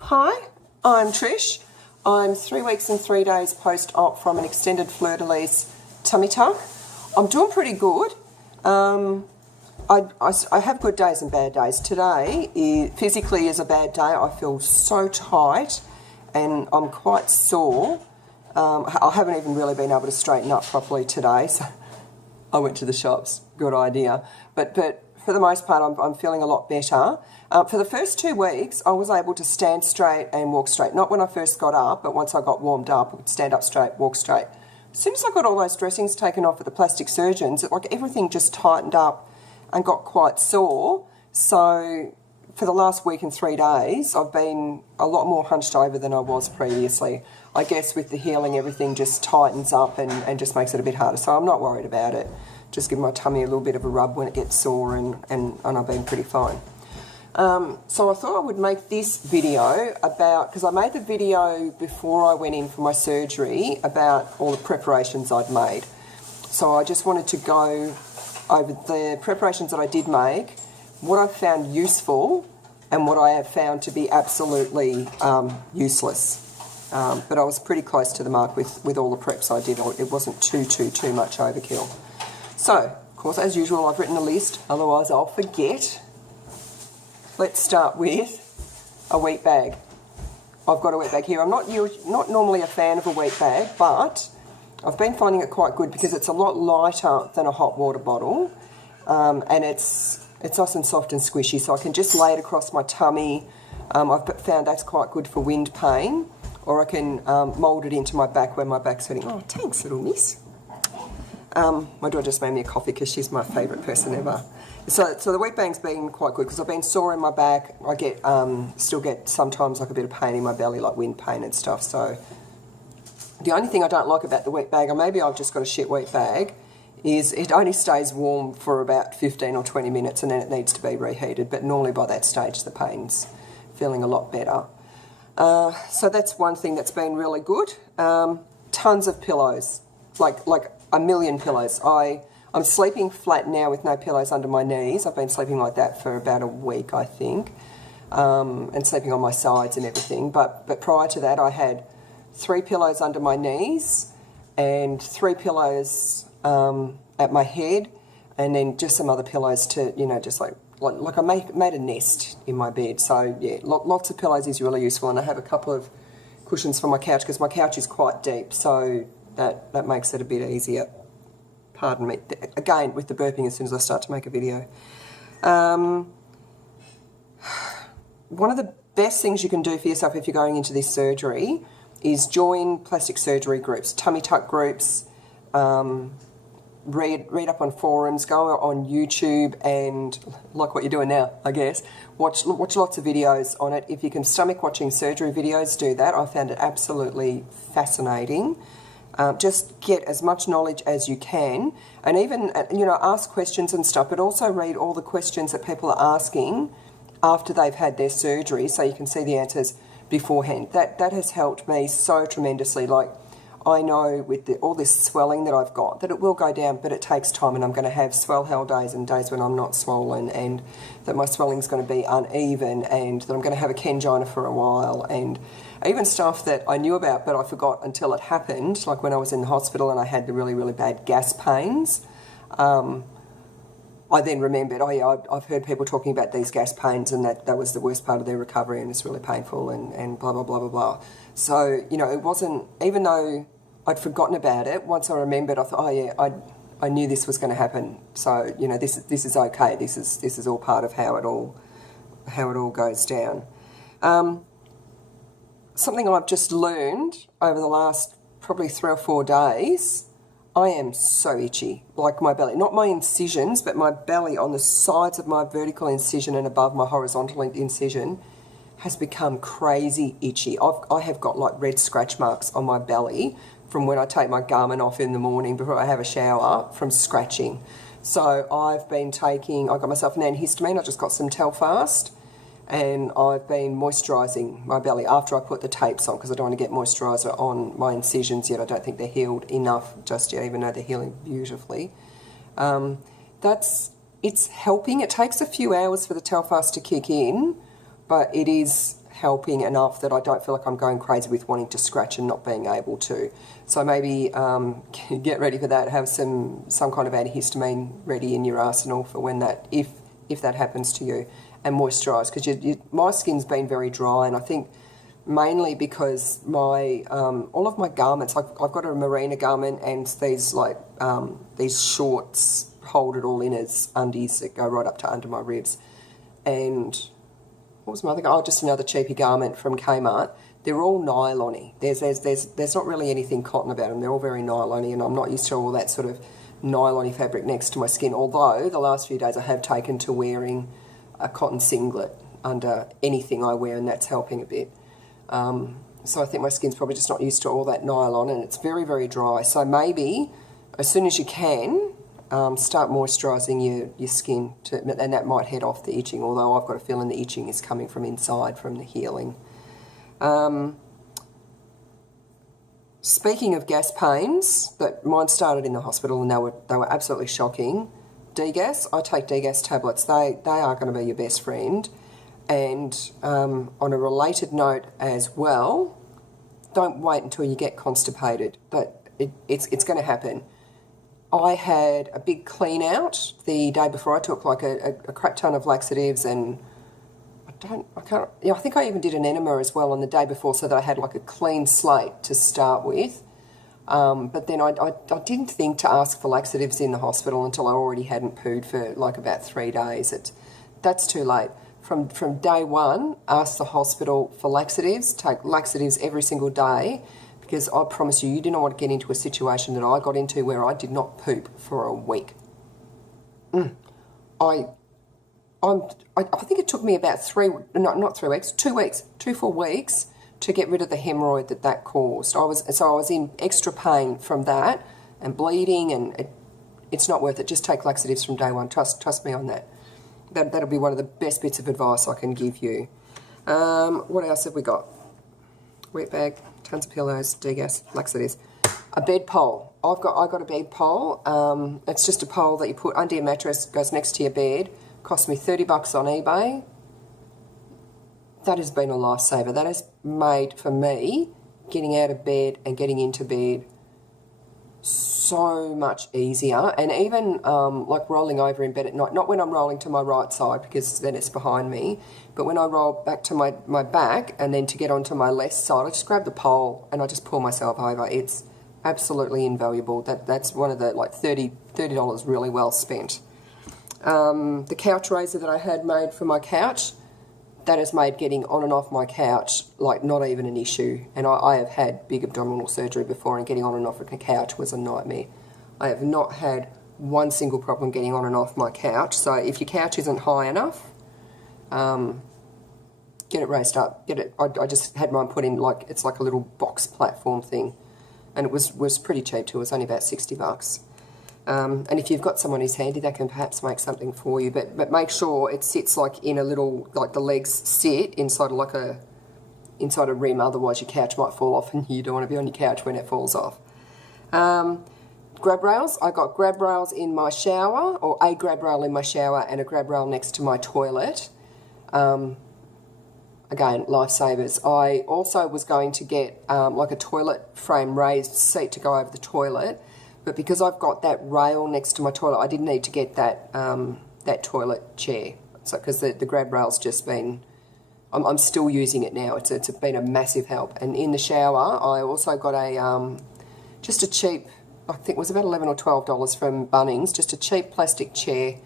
Hi, I'm Trish. I'm 3 weeks and 3 days post-op from an extended fleur-de-lis tummy tuck. I'm doing pretty good. I have good days and bad days. Today physically is a bad day. I feel so tight and I'm quite sore. I haven't even really been able to straighten up properly today, so I went to the shops. Good idea. But for the most part, I'm feeling a lot better. For the first 2 weeks, I was able to stand straight and walk straight. Not when I first got up, but once I got warmed up, I would stand up straight, walk straight. As soon as I got all those dressings taken off at the plastic surgeons, everything just tightened up and got quite sore. So for the last week and 3 days, I've been a lot more hunched over than I was previously. I guess with the healing, everything just tightens up and just makes it a bit harder. So I'm not worried about it. Just give my tummy a little bit of a rub when it gets sore and I've been pretty fine. So I thought I would make this video about, because I made the video before I went in for my surgery about all the preparations I'd made. So I just wanted to go over the preparations that I did make, what I found useful and what I have found to be absolutely useless. But I was pretty close to the mark with all the preps I did. It wasn't too much overkill. So, of course, as usual, I've written a list, otherwise I'll forget. Let's start with a wheat bag. I've got a wheat bag here. I'm not normally a fan of a wheat bag, but I've been finding it quite good because it's a lot lighter than a hot water bottle, and it's nice and soft and squishy, so I can just lay it across my tummy. I've found that's quite good for wind pain, or I can mould it into my back when my back's hurting. Oh, thanks, little miss. My daughter just made me a coffee because she's my favourite person ever. So the wheat bag's been quite good because I've been sore in my back. I get still get sometimes like a bit of pain in my belly, like wind pain and stuff. So the only thing I don't like about the wheat bag, or maybe I've just got a shit wheat bag, is it only stays warm for about 15 or 20 minutes and then it needs to be reheated. But normally by that stage the pain's feeling a lot better. So that's one thing that's been really good. Tons of pillows, like a million pillows. I'm sleeping flat now with no pillows under my knees. I've been sleeping like that for about a week, I think, and sleeping on my sides and everything. But prior to that, I had 3 pillows under my knees and 3 pillows at my head, and then just some other pillows to, just like I made a nest in my bed. So yeah, lots of pillows is really useful, and I have a couple of cushions for my couch because my couch is quite deep, so that makes it a bit easier. Pardon me, again, with the burping as soon as I start to make a video. One of the best things you can do for yourself if you're going into this surgery is join plastic surgery groups, tummy tuck groups, read up on forums, go on YouTube and, like what you're doing now, I guess, watch lots of videos on it. If you can stomach watching surgery videos, do that. I found it absolutely fascinating. Just get as much knowledge as you can, and even, ask questions and stuff, but also read all the questions that people are asking after they've had their surgery so you can see the answers beforehand. That has helped me so tremendously. Like, I know with all this swelling that I've got that it will go down, but it takes time, and I'm going to have swell-held days and days when I'm not swollen, and that my swelling's going to be uneven, and that I'm going to have a kengina for a while, and even stuff that I knew about but I forgot until it happened, like when I was in the hospital and I had the really, really bad gas pains. I then remembered, oh yeah, I've heard people talking about these gas pains and that was the worst part of their recovery and it's really painful and blah, blah, blah, blah, blah. So, it wasn't, even though I'd forgotten about it, once I remembered, I thought, oh yeah, I knew this was going to happen. So, this is okay. This is all part of how it all goes down. Something I've just learned over the last probably 3 or 4 days, I am so itchy, like my belly. Not my incisions, but my belly on the sides of my vertical incision and above my horizontal incision has become crazy itchy. I have got like red scratch marks on my belly from when I take my garment off in the morning before I have a shower from scratching. So I got myself an antihistamine. I just got some Telfast. And I've been moisturising my belly after I put the tapes on because I don't want to get moisturiser on my incisions yet. I don't think they're healed enough just yet, even though they're healing beautifully. It's helping. It takes a few hours for the Telfast to kick in, but it is helping enough that I don't feel like I'm going crazy with wanting to scratch and not being able to. So maybe get ready for that. Have some kind of antihistamine ready in your arsenal for when that, if that happens to you, and moisturise, because my skin's been very dry, and I think mainly because my all of my garments, I've got a merino garment and these these shorts hold it all in as undies that go right up to under my ribs. And what was my other? Oh, just another cheapy garment from Kmart. They're all nylon-y. There's not really anything cotton about them. They're all very nylon-y, and I'm not used to all that sort of nylon-y fabric next to my skin. Although the last few days I have taken to wearing a cotton singlet under anything I wear, and that's helping a bit. So I think my skin's probably just not used to all that nylon, and it's very, very dry. So maybe as soon as you can, start moisturising your skin, and that might head off the itching, although I've got a feeling the itching is coming from inside, from the healing. Speaking of gas pains, that mine started in the hospital and they were absolutely shocking. D-gas, I take D-gas tablets. They are going to be your best friend. And on a related note as well, don't wait until you get constipated. It's going to happen. I had a big clean out the day before. I took like a crap ton of laxatives, and I think I even did an enema as well on the day before, so that I had like a clean slate to start with. But then I didn't think to ask for laxatives in the hospital until I already hadn't pooed for like about 3 days. That's too late. From day one, ask the hospital for laxatives. Take laxatives every single day, because I promise you, you do not want to get into a situation that I got into where I did not poop for a week. I think it took me about 2 weeks, 2 full weeks to get rid of the hemorrhoid that caused. I was in extra pain from that and bleeding, and it's not worth it. Just take laxatives from day one. Trust me on that. That'll be one of the best bits of advice I can give you. What else have we got? Wet bag, tons of pillows, D-gas, laxatives. A bed pole. I got a bed pole. It's just a pole that you put under your mattress, goes next to your bed. Cost me $30 on eBay. That has been a lifesaver. That has made, for me, getting out of bed and getting into bed so much easier. And even like rolling over in bed at night, not when I'm rolling to my right side, because then it's behind me, but when I roll back to my back and then to get onto my left side, I just grab the pole and I just pull myself over. It's absolutely invaluable. That's one of the like $30 really well spent. The couch raiser that I had made for my couch, that has made getting on and off my couch like not even an issue. And I have had big abdominal surgery before, and getting on and off of a couch was a nightmare. I have not had one single problem getting on and off my couch. So if your couch isn't high enough, get it raised up. I just had mine put in, like, it's like a little box platform thing, and it was pretty cheap too. It was only about $60. And if you've got someone who's handy, they can perhaps make something for you. But make sure it sits like in a little, like the legs sit inside a rim. Otherwise, your couch might fall off, and you don't want to be on your couch when it falls off. Grab rails. I got grab rails in my shower, or a grab rail in my shower and a grab rail next to my toilet. Again, lifesavers. I also was going to get like a toilet frame raised seat to go over the toilet. But because I've got that rail next to my toilet, I didn't need to get that that toilet chair. So because the grab rail's just been, I'm still using it now. It's been a massive help. And in the shower, I also got just a cheap, I think it was about $11 or $12 from Bunnings, just a cheap plastic chair.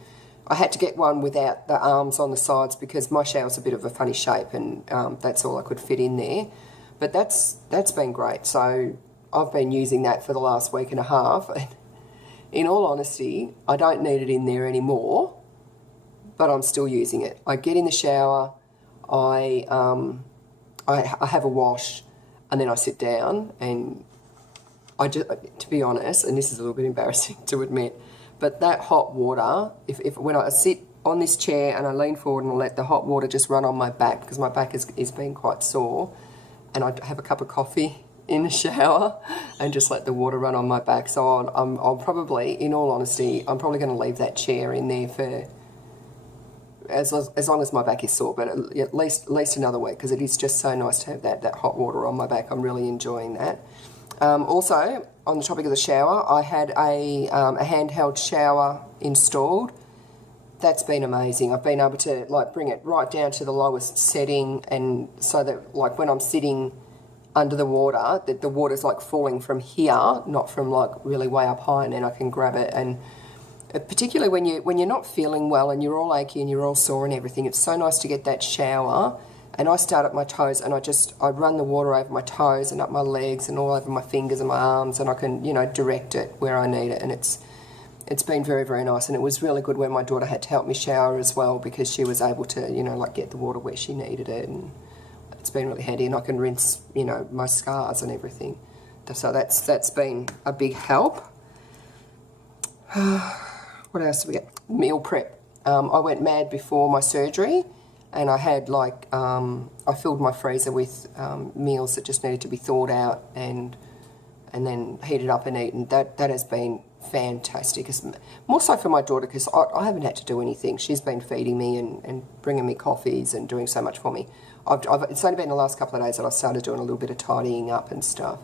I had to get one without the arms on the sides because my shower's a bit of a funny shape, and that's all I could fit in there. But that's been great. So I've been using that for the last week and a half. In all honesty, I don't need it in there anymore, but I'm still using it. I get in the shower, I have a wash, and then I sit down, and I just, to be honest, and this is a little bit embarrassing to admit, but that hot water, if when I sit on this chair and I lean forward and let the hot water just run on my back, because my back is being quite sore, and I have a cup of coffee in the shower and just let the water run on my back. So I'll probably, in all honesty, I'm probably going to leave that chair in there for as long as my back is sore, but at least another week, because it is just so nice to have that hot water on my back. I'm really enjoying that. Also, on the topic of the shower, I had a handheld shower installed. That's been amazing. I've been able to like bring it right down to the lowest setting, and so that like when I'm sitting under the water, that the water's like falling from here, not from like really way up high, and then I can grab it. And particularly when you're not feeling well and you're all achy and you're all sore and everything, it's so nice to get that shower. And I start at my toes, and I run the water over my toes and up my legs and all over my fingers and my arms, and I can, you know, direct it where I need it. And it's been very, very nice. And it was really good when my daughter had to help me shower as well, because she was able to, you know, like get the water where she needed it. And it's been really handy, and I can rinse, you know, my scars and everything. So that's been a big help. What else did we get? Meal prep. I went mad before my surgery, and I had like, I filled my freezer with meals that just needed to be thawed out and then heated up and eaten. That has been fantastic. It's more so for my daughter, because I haven't had to do anything. She's been feeding me and bringing me coffees and doing so much for me. It's only been the last couple of days that I've started doing a little bit of tidying up and stuff.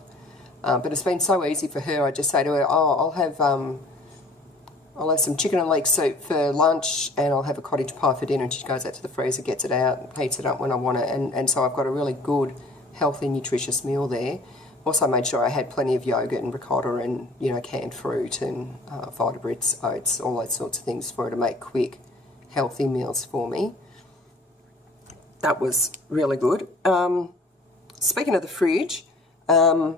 But it's been so easy for her. I just say to her, oh, I'll have some chicken and leek soup for lunch, and I'll have a cottage pie for dinner. And she goes out to the freezer, gets it out, heats it up when I want it. And so I've got a really good, healthy, nutritious meal there. Also made sure I had plenty of yogurt and ricotta and, you know, canned fruit and Vitabrits, oats, all those sorts of things for her to make quick, healthy meals for me. That was really good. Speaking of the fridge, I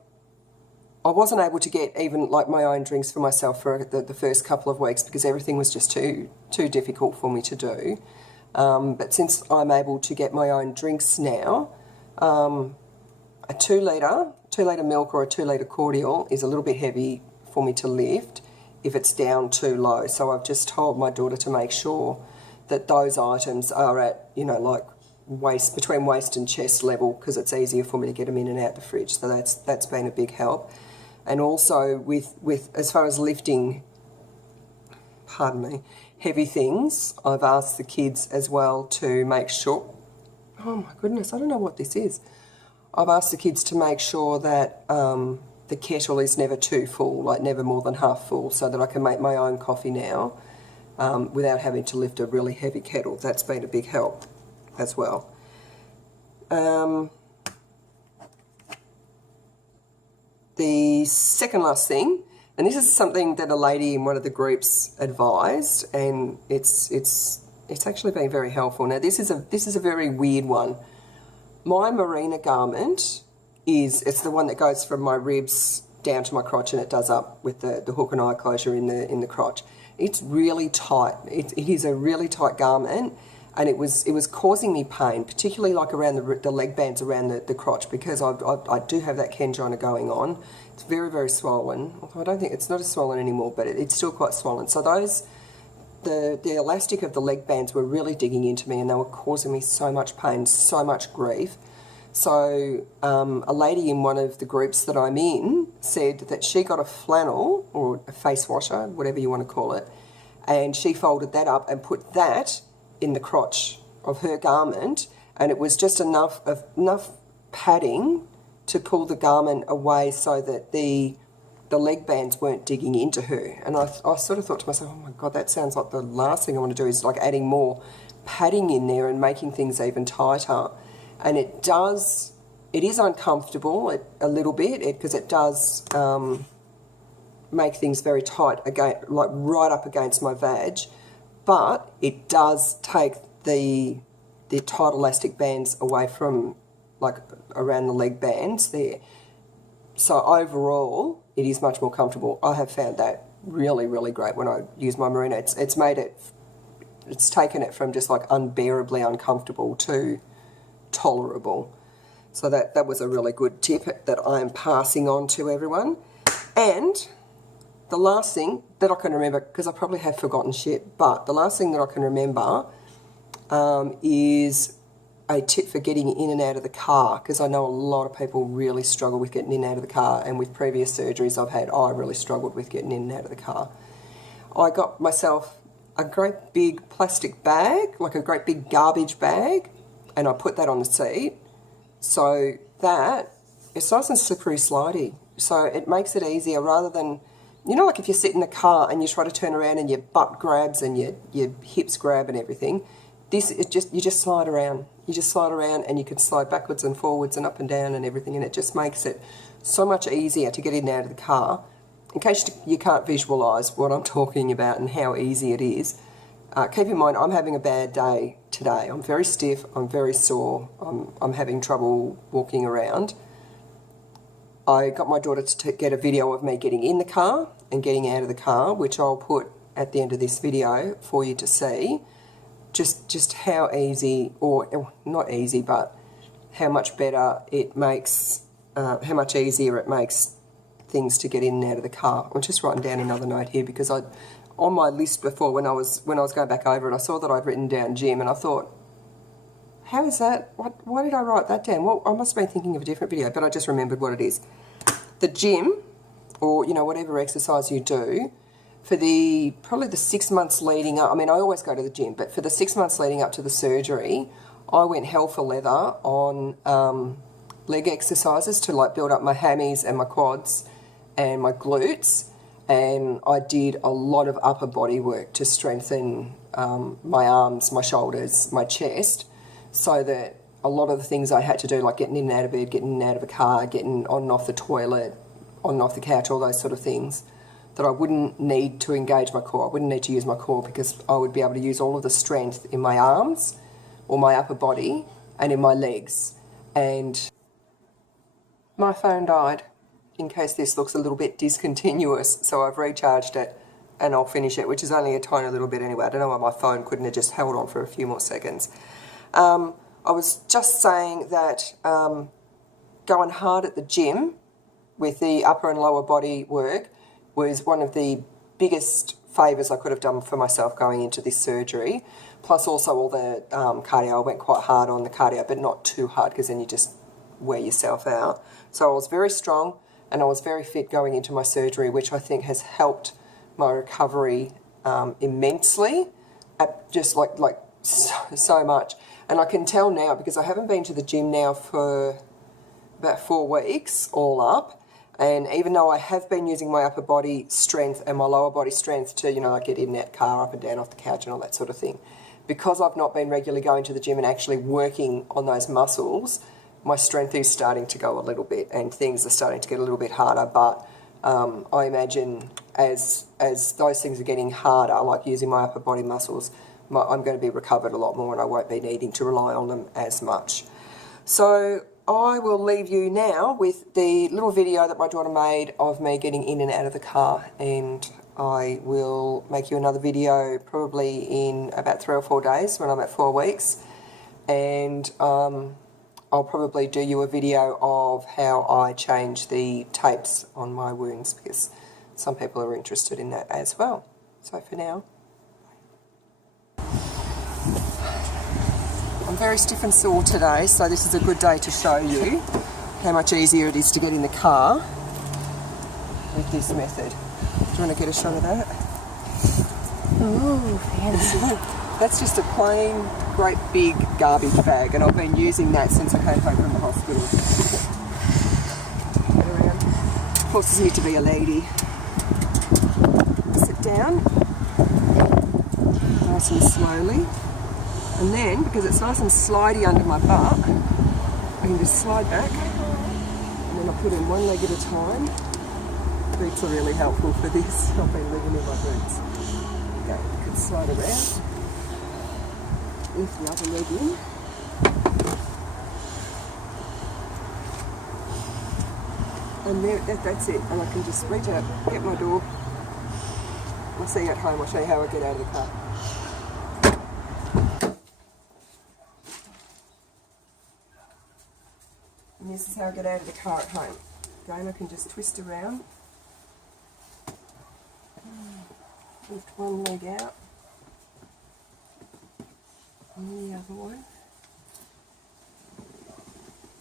wasn't able to get even like my own drinks for myself for the first couple of weeks, because everything was just too difficult for me to do. But since I'm able to get my own drinks now, a 2 litre milk or a 2 litre cordial is a little bit heavy for me to lift if it's down too low. So I've just told my daughter to make sure that those items are at, you know, like between waist and chest level, because it's easier for me to get them in and out the fridge. So that's been a big help. And also with as far as lifting, heavy things, I've asked the kids as well to make sure, oh my goodness, I don't know what this is. I've asked the kids to make sure that the kettle is never too full, like never more than half full, so that I can make my own coffee now without having to lift a really heavy kettle. That's been a big help as well. The second last thing, and this is something that a lady in one of the groups advised, and it's actually been very helpful. Now this is a very weird one. My merino garment it's the one that goes from my ribs down to my crotch, and it does up with the hook and eye closure in the crotch. It's really tight. It is a really tight garment, and it was causing me pain, particularly like around the leg bands around the crotch, because I do have that Kenjana going on. It's very, very swollen. Although I don't think it's not as swollen anymore, but it's still quite swollen. So the elastic of the leg bands were really digging into me, and they were causing me so much pain, so much grief. So a lady in one of the groups that I'm in said that she got a flannel or a face washer, whatever you want to call it, and she folded that up and put that in the crotch of her garment, and it was just enough padding to pull the garment away so that the leg bands weren't digging into her. And I sort of thought to myself, oh my God, that sounds like the last thing I want to do is like adding more padding in there and making things even tighter. And it is uncomfortable a little bit, because it does make things very tight, again, like right up against my vag, but it does take the tight elastic bands away from, like, around the leg bands there. So overall, it is much more comfortable. I have found that really, really great when I use my merino. It's taken it from just like unbearably uncomfortable to tolerable. So that was a really good tip that I am passing on to everyone. And the last thing that I can remember, because I probably have forgotten shit, but the last thing that I can remember is a tip for getting in and out of the car, because I know a lot of people really struggle with getting in and out of the car, and with previous surgeries I've had, I really struggled with getting in and out of the car. I got myself a great big plastic bag, like a great big garbage bag, and I put that on the seat so that it's nice and slippery slidey. So it makes it easier rather than, you know, like if you sit in the car and you try to turn around and your butt grabs and your hips grab and everything. This is just, you just slide around. You just slide around and you can slide backwards and forwards and up and down and everything, and it just makes it so much easier to get in and out of the car. In case you can't visualise what I'm talking about and how easy it is, keep in mind I'm having a bad day today. I'm very stiff, I'm very sore, I'm having trouble walking around. I got my daughter to get a video of me getting in the car and getting out of the car, which I'll put at the end of this video for you to see. Just how easy, or not easy, but how much better it makes, how much easier it makes things to get in and out of the car. I'm just writing down another note here because on my list before when I was going back over it, I saw that I'd written down gym and I thought, how is that? Why did I write that down? Well, I must have been thinking of a different video, but I just remembered what it is. The gym, or you know, whatever exercise you do, for probably the 6 months leading up, I mean, I always go to the gym, but for the 6 months leading up to the surgery, I went hell for leather on leg exercises to like build up my hammies and my quads and my glutes, and I did a lot of upper body work to strengthen my arms, my shoulders, my chest, so that a lot of the things I had to do, like getting in and out of bed, getting in and out of a car, getting on and off the toilet, on and off the couch, all those sort of things, that I wouldn't need to engage my core. I wouldn't need to use my core because I would be able to use all of the strength in my arms or my upper body and in my legs. And my phone died, in case this looks a little bit discontinuous, so I've recharged it and I'll finish it, which is only a tiny little bit anyway. I don't know why my phone couldn't have just held on for a few more seconds. I was just saying that going hard at the gym with the upper and lower body work was one of the biggest favours I could have done for myself going into this surgery. Plus also all the cardio. I went quite hard on the cardio, but not too hard because then you just wear yourself out. So I was very strong and I was very fit going into my surgery, which I think has helped my recovery immensely, just like so much. And I can tell now, because I haven't been to the gym now for about 4 weeks all up, and even though I have been using my upper body strength and my lower body strength to, you know, like get in that car, up and down off the couch and all that sort of thing, because I've not been regularly going to the gym and actually working on those muscles, my strength is starting to go a little bit and things are starting to get a little bit harder. But I imagine as those things are getting harder, like using my upper body muscles, I'm going to be recovered a lot more and I won't be needing to rely on them as much. So I will leave you now with the little video that my daughter made of me getting in and out of the car, and I will make you another video probably in about 3 or 4 days when I'm at 4 weeks, and I'll probably do you a video of how I change the tapes on my wounds because some people are interested in that as well. So for now, I'm very stiff and sore today, so this is a good day to show you how much easier it is to get in the car with this method. Do you want to get a shot of that? Ooh, fancy. That's just a plain, great big garbage bag, and I've been using that since I came home from the hospital. Get around. Forces me to be a lady. Sit down, nice and slowly. And then, because it's nice and slidey under my butt, I can just slide back and then I put in one leg at a time. Boots are really helpful for this. I've been living in my boots. Okay, you can slide around. Lift the other leg in. And there, that's it. And I can just reach out, get my door. I'll see you at home. I'll show you how I get out of the car. And this is how I get out of the car at home. Again, I can just twist around, lift one leg out, and the other one.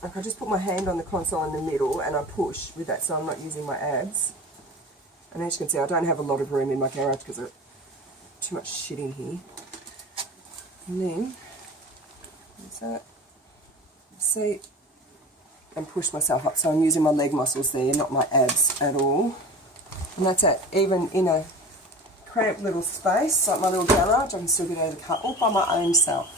Like I just put my hand on the console in the middle and I push with that so I'm not using my abs. And as you can see, I don't have a lot of room in my garage because I've too much shit in here. And then, what's that? See, and push myself up. So I'm using my leg muscles there, not my abs at all. And that's it. Even in a cramped little space, like my little garage, I can still get out of the car all by my own self.